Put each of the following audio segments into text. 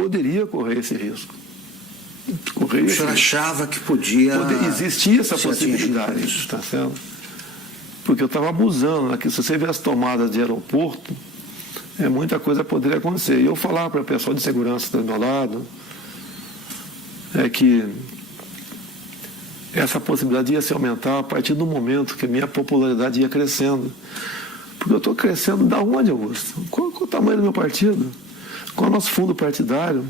poderia correr esse risco. O senhor achava que podia... Existia essa possibilidade, está certo? Porque eu estava abusando, se você vê as tomadas de aeroporto, muita coisa poderia acontecer. E eu falava para o pessoal de segurança do meu lado, que essa possibilidade ia se aumentar a partir do momento que a minha popularidade ia crescendo. Porque eu estou crescendo da onde, Augusto? Qual o tamanho do meu partido? Qual é o nosso fundo partidário?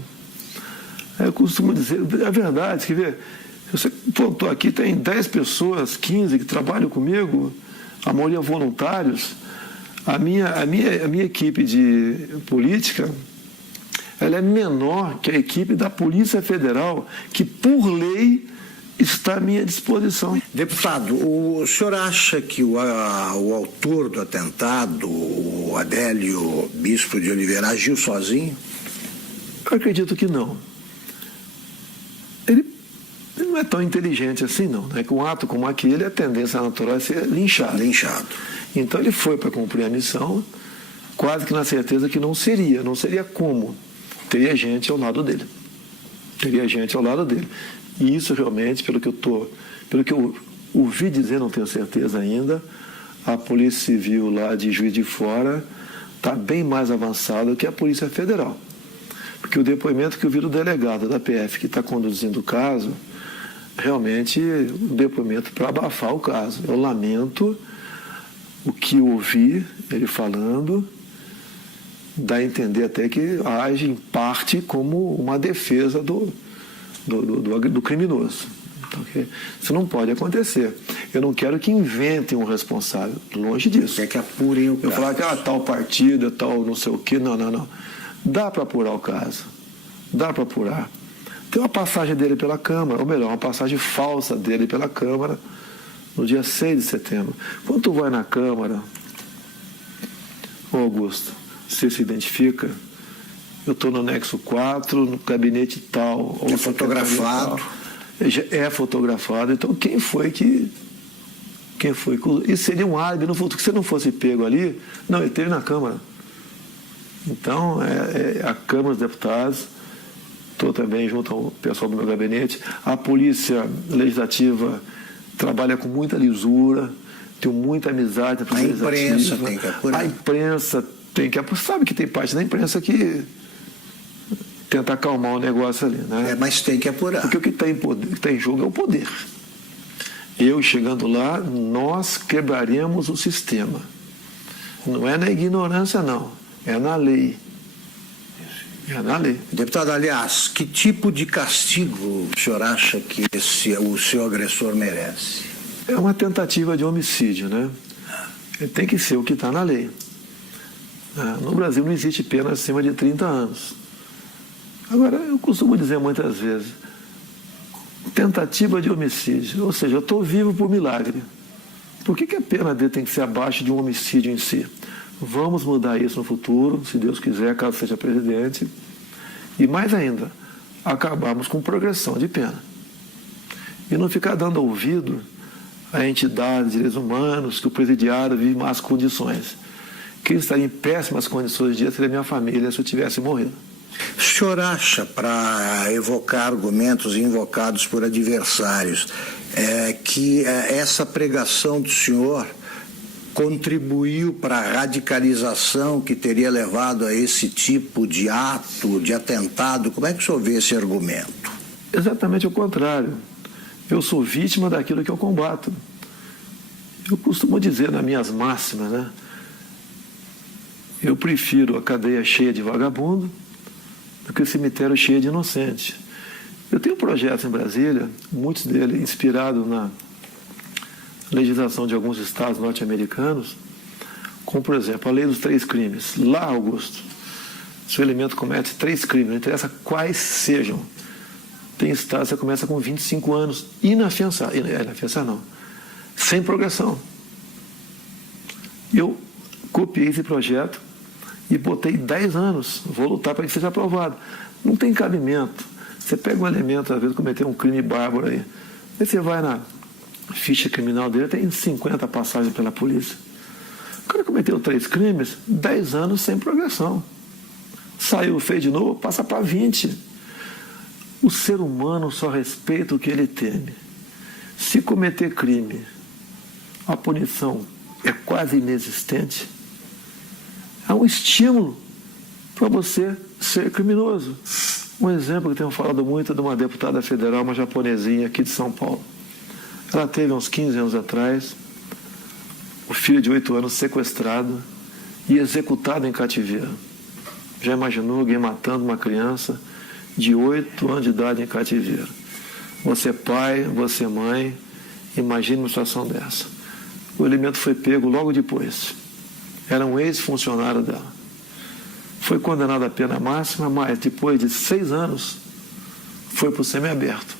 Eu costumo dizer, é verdade, quer ver? Você estou aqui, tem 10 pessoas, 15 que trabalham comigo, a maioria voluntários. A minha equipe de política, ela é menor que a equipe da Polícia Federal, que por lei está à minha disposição. Deputado, o senhor acha que o autor do atentado, o Adélio Bispo de Oliveira, agiu sozinho? Eu acredito que não. Ele não é tão inteligente assim, não. Né? Que um ato como aquele, a tendência natural é ser linchado. Então ele foi para cumprir a missão, quase que na certeza que não seria como. Teria gente ao lado dele. E isso realmente, pelo que eu ouvi dizer, não tenho certeza ainda, a Polícia Civil lá de Juiz de Fora está bem mais avançada que a Polícia Federal. Porque o depoimento que eu vi do delegado da PF que está conduzindo o caso, realmente um depoimento para abafar o caso. Eu lamento o que eu ouvi ele falando, dá a entender até que age em parte como uma defesa do criminoso. Então, isso não pode acontecer. Eu não quero que inventem um responsável, longe disso. Quer que apurem o caso. Eu falar que tal partido, tal não sei o quê, não. Dá para apurar o caso. Dá para apurar. Tem uma passagem dele pela Câmara, ou melhor, uma passagem falsa dele pela Câmara, no dia 6 de setembro. Quando tu vai na Câmara, Augusto, você se identifica, eu estou no anexo 4, no gabinete tal. É fotografado. É fotografado. Então, quem foi que... Isso seria um álibi no futuro. Que se não fosse pego ali, não, ele esteve na Câmara. Então, a Câmara dos Deputados, estou também junto ao pessoal do meu gabinete, a Polícia Legislativa trabalha com muita lisura, tenho muita amizade com a imprensa tem que apurar. A imprensa tem que apurar. Sabe que tem parte da imprensa que tenta acalmar o negócio ali, né? Mas tem que apurar. Porque o que está em jogo é o poder. Eu, chegando lá, nós quebraremos o sistema. Não é na ignorância, não. É na lei. Deputado, aliás, que tipo de castigo o senhor acha que o seu agressor merece? É uma tentativa de homicídio, né? Ele tem que ser o que está na lei. No Brasil não existe pena acima de 30 anos. Agora, eu costumo dizer muitas vezes, tentativa de homicídio, ou seja, eu estou vivo por milagre. Por que a pena dele tem que ser abaixo de um homicídio em si? Vamos mudar isso no futuro, se Deus quiser, caso seja presidente. E mais ainda, acabarmos com progressão de pena. E não ficar dando ouvido a entidades de direitos humanos, que o presidiário vive em más condições. Quem estaria em péssimas condições de dia seria minha família se eu tivesse morrido. O senhor acha, para evocar argumentos invocados por adversários, que essa pregação do senhor contribuiu para a radicalização que teria levado a esse tipo de ato, de atentado? Como é que o senhor vê esse argumento? Exatamente o contrário. Eu sou vítima daquilo que eu combato. Eu costumo dizer nas minhas máximas, né? Eu prefiro a cadeia cheia de vagabundo do que o cemitério cheio de inocente. Eu tenho projetos em Brasília, muitos deles inspirados na legislação de alguns estados norte-americanos, como, por exemplo, a lei dos 3 crimes. Lá, Augusto, se o elemento comete 3 crimes, não interessa quais sejam, tem estados que você começa com 25 anos, inafiançado, não, sem progressão. Eu copiei esse projeto e botei 10 anos, vou lutar para que seja aprovado. Não tem cabimento. Você pega um elemento, às vezes, cometer um crime bárbaro aí você vai na ficha criminal dele, tem 50 passagens pela polícia. O cara cometeu 3 crimes, 10 anos sem progressão. Saiu, fez de novo, passa para 20. O ser humano só respeita o que ele teme. Se cometer crime, a punição é quase inexistente. É um estímulo para você ser criminoso. Um exemplo que tenho falado muito é de uma deputada federal, uma japonesinha aqui de São Paulo. Ela teve uns 15 anos atrás o filho de 8 anos sequestrado e executado em cativeiro. Já imaginou alguém matando uma criança de 8 anos de idade em cativeiro? Você é pai, você é mãe, imagine uma situação dessa. O elemento foi pego logo depois. Era um ex-funcionário dela. Foi condenado à pena máxima, mas depois de 6 anos foi para o semiaberto.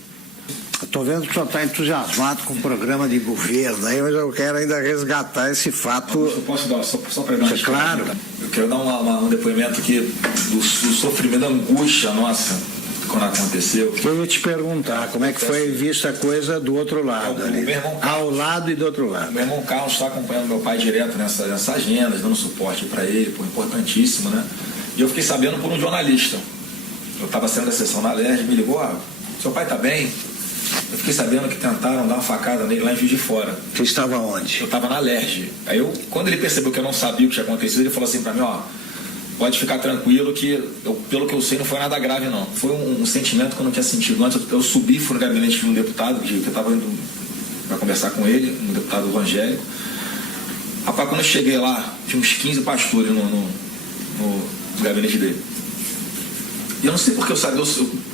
Estou vendo que o senhor está entusiasmado com o programa de governo, aí, mas eu quero ainda resgatar esse fato. Eu posso dar, só para dar uma claro. Eu quero dar um depoimento aqui do sofrimento, da angústia nossa quando aconteceu. Eu ia te perguntar como é que foi vista a coisa do outro lado ali. Ao lado e do outro lado. Meu irmão Carlos está acompanhando meu pai direto nessas agendas, dando suporte para ele, pô, importantíssimo, né? E eu fiquei sabendo por um jornalista. Eu estava saindo da sessão na LERJ, me ligou, seu pai está bem? Eu fiquei sabendo que tentaram dar uma facada nele lá em Juiz de Fora. Você estava onde? Eu estava na LERJ. Aí quando ele percebeu que eu não sabia o que tinha acontecido, ele falou assim para mim, pode ficar tranquilo que, pelo que eu sei, não foi nada grave não. Foi um sentimento que eu não tinha sentido antes. Eu subi, fui no gabinete de um deputado, que eu estava indo para conversar com ele, um deputado evangélico. Rapaz, quando eu cheguei lá, tinha uns 15 pastores no gabinete dele. E eu não sei porque eu sabia,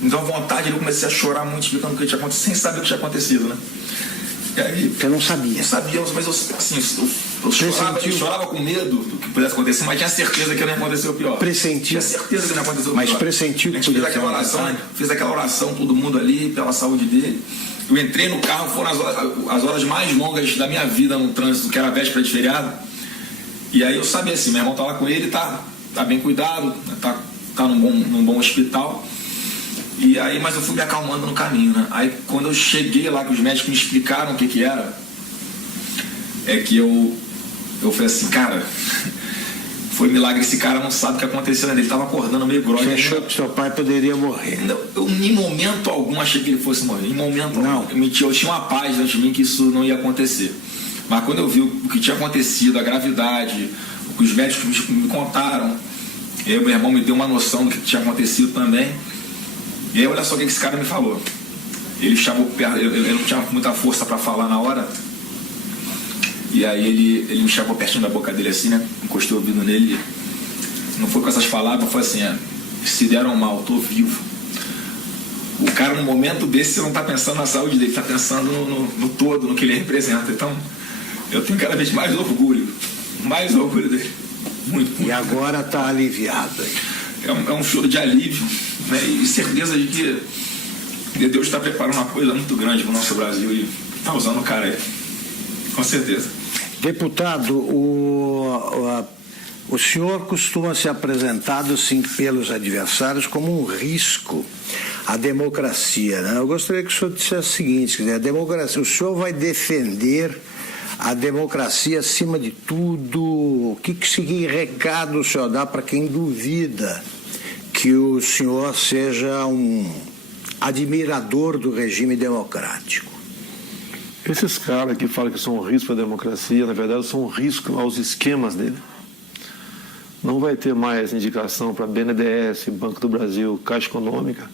me deu vontade, eu comecei a chorar muito, explicando o que tinha acontecido, sem saber o que tinha acontecido, né? E aí, você não sabia? Não sabia, mas eu chorava com medo do que pudesse acontecer, mas tinha certeza que não ia acontecer o pior. Pressentiu? Tinha certeza que não ia acontecer o pior. Mas pressentiu que podia acontecer. Fiz aquela oração, todo mundo ali, pela saúde dele. Eu entrei no carro, foram as horas mais longas da minha vida no trânsito, que era a véspera de feriado. E aí eu sabia assim, meu irmão tá lá com ele, tá bem cuidado, tá num bom hospital. E aí, mas eu fui me acalmando no caminho, né? Aí quando eu cheguei lá, que os médicos me explicaram o que era, é que eu falei assim, cara, foi milagre, esse cara não sabe o que aconteceu, né? Ele tava acordando meio grogue. Você achou que seu pai poderia morrer? Eu em momento algum achei que ele fosse morrer, em momento algum. Eu tinha uma paz dentro de mim que isso não ia acontecer. Mas quando eu vi o que tinha acontecido, a gravidade, o que os médicos me contaram, e aí meu irmão me deu uma noção do que tinha acontecido também. E aí olha só o que esse cara me falou. Ele chamou perto, ele não tinha muita força para falar na hora. E aí ele me chamou pertinho da boca dele assim, né? Encostei o ouvido nele. Não foi com essas palavras, foi assim, se deram mal, tô vivo. O cara no momento desse não tá pensando na saúde dele, tá pensando no todo, no que ele representa. Então eu tenho cada vez mais orgulho dele. Muito. E agora tá aliviado. É um choro de alívio, né? E certeza de que Deus está preparando uma coisa muito grande para o nosso Brasil e está usando o cara aí, com certeza. Deputado, o senhor costuma ser apresentado assim pelos adversários como um risco à democracia, né? Eu gostaria que o senhor dissesse o seguinte, a democracia, o senhor vai defender a democracia acima de tudo? Que recado o senhor dá para quem duvida que o senhor seja um admirador do regime democrático? Esses caras que falam que são um risco para a democracia, na verdade, são um risco aos esquemas dele. Não vai ter mais indicação para BNDES, Banco do Brasil, Caixa Econômica,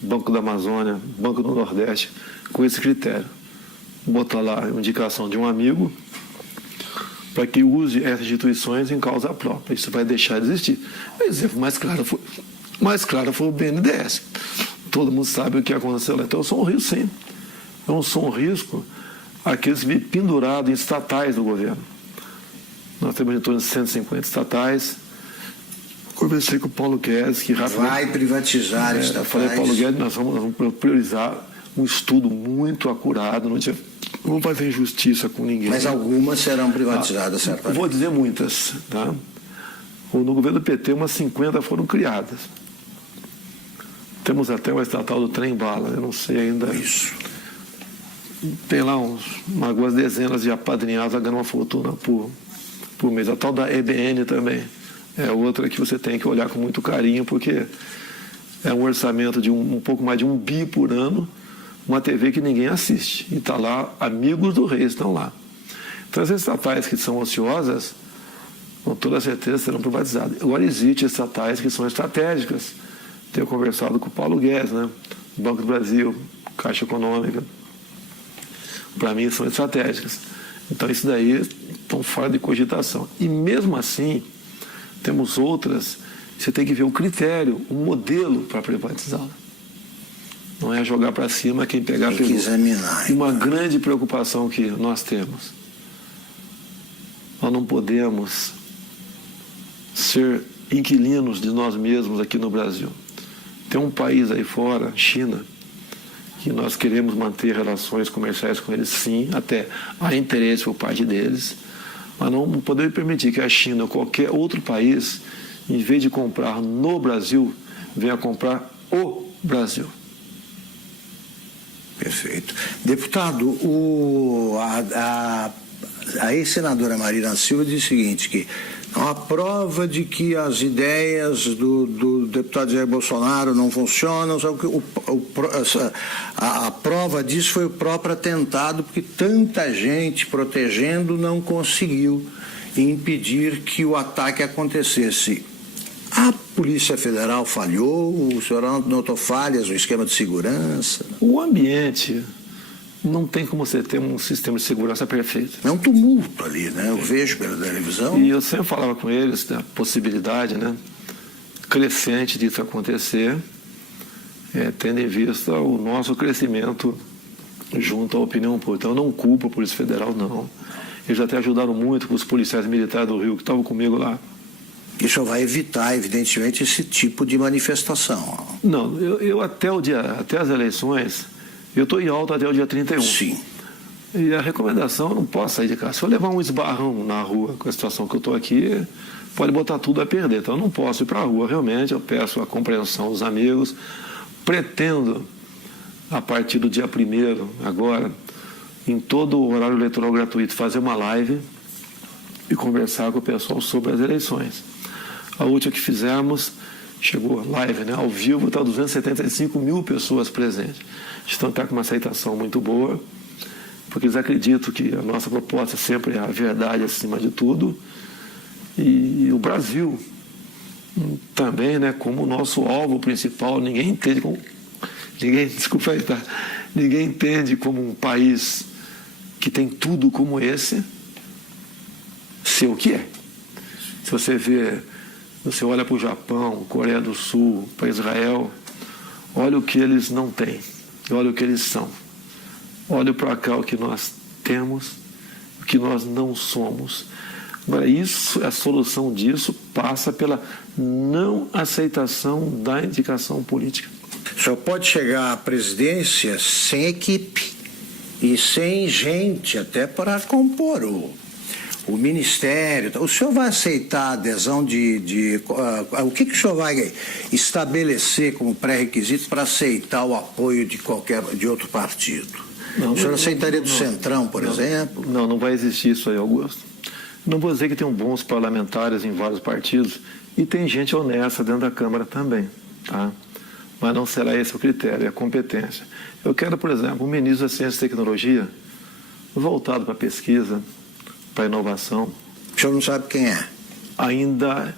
Banco da Amazônia, Banco do Nordeste, com esse critério. Botar lá a indicação de um amigo para que use essas instituições em causa própria. Isso vai deixar de existir. O exemplo mais claro foi o BNDES. Todo mundo sabe o que aconteceu lá. Então eu sou um risco, sim. Eu sou um risco àqueles que vivem pendurados em estatais do governo. Nós temos em torno de 150 estatais. Conversei com o Paulo Guedes, que rapidamente... Vai privatizar estatais. Eu falei, Paulo Guedes, nós vamos priorizar um estudo muito acurado, não vamos fazer injustiça com ninguém. Mas algumas serão privatizadas, certamente. Vou dizer muitas, tá? No governo do PT, umas 50 foram criadas. Temos até uma estatal do trem-bala, eu não sei ainda. Isso. Tem lá algumas dezenas de apadrinhados ganhando uma fortuna por mês. A tal da EBN também, é outra que você tem que olhar com muito carinho, porque é um orçamento de um pouco mais de 1 bi por ano, uma TV que ninguém assiste. E está lá, amigos do rei estão lá. Então, as estatais que são ociosas, com toda certeza serão privatizadas. Agora, existem estatais que são estratégicas. Tenho conversado com o Paulo Guedes, né? Banco do Brasil, Caixa Econômica. Para mim, são estratégicas. Então, isso daí estão fora de cogitação. E mesmo assim, temos outras, você tem que ver o critério, o modelo para privatizá-la. Não é jogar para cima quem pegar pelo. Tem que examinar. E uma grande preocupação que nós temos. Nós não podemos ser inquilinos de nós mesmos aqui no Brasil. Tem um país aí fora, China, que nós queremos manter relações comerciais com eles, sim, até há interesse por parte deles, mas não podemos permitir que a China ou qualquer outro país, em vez de comprar no Brasil, venha comprar o Brasil. Perfeito. Deputado, a ex-senadora Marina Silva diz o seguinte, que a prova de que as ideias do deputado Jair Bolsonaro não funcionam, a prova disso foi o próprio atentado, porque tanta gente protegendo não conseguiu impedir que o ataque acontecesse. A Polícia Federal falhou? O senhor notou falhas no esquema de segurança? O ambiente não tem como você ter um sistema de segurança perfeito. É um tumulto ali, né? Eu vejo pela televisão. E eu sempre falava com eles da possibilidade, né, crescente disso acontecer, tendo em vista o nosso crescimento junto à opinião pública. Então, eu não culpo a Polícia Federal, não. Eles até ajudaram muito com os policiais militares do Rio que estavam comigo lá. Isso vai evitar, evidentemente, esse tipo de manifestação. Não, eu até as eleições, eu estou em alta até o dia 31. Sim. E a recomendação, eu não posso sair de casa. Se eu levar um esbarrão na rua com a situação que eu estou aqui, pode botar tudo a perder. Então eu não posso ir para a rua, realmente. Eu peço a compreensão dos amigos. Pretendo, a partir do dia 1º, agora, em todo o horário eleitoral gratuito, fazer uma live e conversar com o pessoal sobre as eleições. A última que fizemos, chegou live, né? Ao vivo, está 275 mil pessoas presentes. Então está com uma aceitação muito boa, porque eles acreditam que a nossa proposta sempre é a verdade acima de tudo. E o Brasil também, né, como o nosso alvo principal, ninguém entende como um país que tem tudo como esse ser o que é. Se você olha para o Japão, Coreia do Sul, para Israel, olha o que eles não têm, olha o que eles são. Olha para cá o que nós temos, o que nós não somos. Agora, a solução disso passa pela não aceitação da indicação política. O senhor pode chegar à presidência sem equipe e sem gente até para compor o ministério. O senhor vai aceitar a adesão o que o senhor vai estabelecer como pré-requisito para aceitar o apoio de outro partido? O senhor aceitaria do Centrão, por exemplo? Não vai existir isso aí, Augusto. Não vou dizer que tem bons parlamentares em vários partidos e tem gente honesta dentro da Câmara também, tá? Mas não será esse o critério, é a competência. Eu quero, por exemplo, um ministro da Ciência e Tecnologia voltado para a pesquisa, para a inovação. O senhor não sabe quem é? Ainda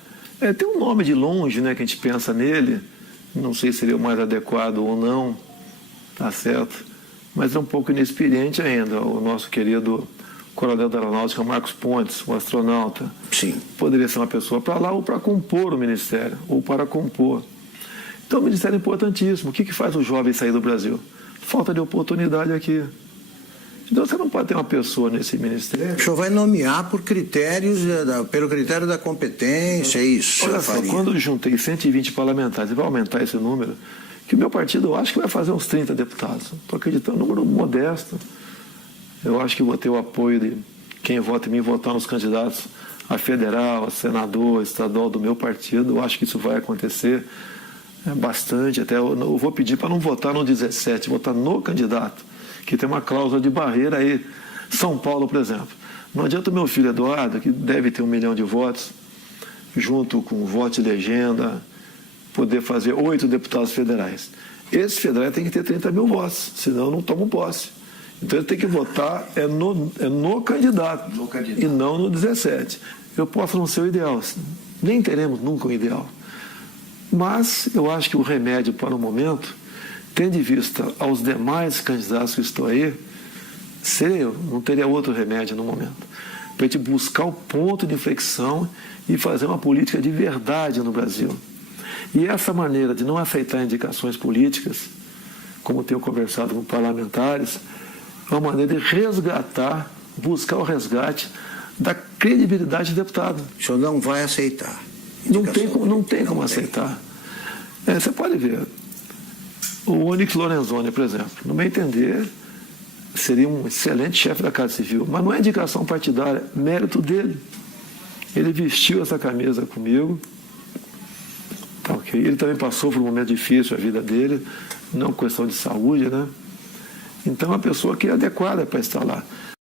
tem um nome de longe, né, que a gente pensa nele, não sei se seria o mais adequado ou não, tá certo? Mas é um pouco inexperiente ainda, o nosso querido coronel da Aeronáutica, Marcos Pontes, um astronauta. Sim. Poderia ser uma pessoa para lá ou para compor o ministério, ou para compor. Então o ministério é importantíssimo. O que faz o jovem sair do Brasil? Falta de oportunidade aqui. Então você não pode ter uma pessoa nesse ministério. O senhor vai nomear pelo critério da competência, é isso? Olha só, quando eu juntei 120 parlamentares, e vai aumentar esse número, que o meu partido, eu acho que vai fazer uns 30 deputados. Estou acreditando, um número modesto. Eu acho que vou ter o apoio de quem vota em mim, votar nos candidatos a federal, a senador, a estadual do meu partido. Eu acho que isso vai acontecer bastante. Até eu vou pedir para não votar no 17, votar no candidato, que tem uma cláusula de barreira aí. São Paulo, por exemplo. Não adianta o meu filho Eduardo, que deve ter 1 milhão de votos, junto com o voto de legenda, poder fazer 8 deputados federais. Esses federais têm que ter 30 mil votos, senão não tomam posse. Então ele tem que votar no candidato, e não no 17. Eu posso não ser o ideal, nem teremos nunca um ideal. Mas eu acho que o remédio para o momento, tendo em vista aos demais candidatos que estão aí, seria eu, não teria outro remédio no momento. Para a gente buscar o ponto de inflexão e fazer uma política de verdade no Brasil. E essa maneira de não aceitar indicações políticas, como tenho conversado com parlamentares, é uma maneira de resgatar, buscar o resgate da credibilidade do deputado. O senhor não vai aceitar? Não tem como aceitar. Você pode ver, o Onyx Lorenzoni, por exemplo, no meu entender, seria um excelente chefe da Casa Civil, mas não é indicação partidária, é mérito dele. Ele vestiu essa camisa comigo, tá, okay? Ele também passou por um momento difícil a vida dele, não questão de saúde, né? Então é uma pessoa que é adequada para estar lá.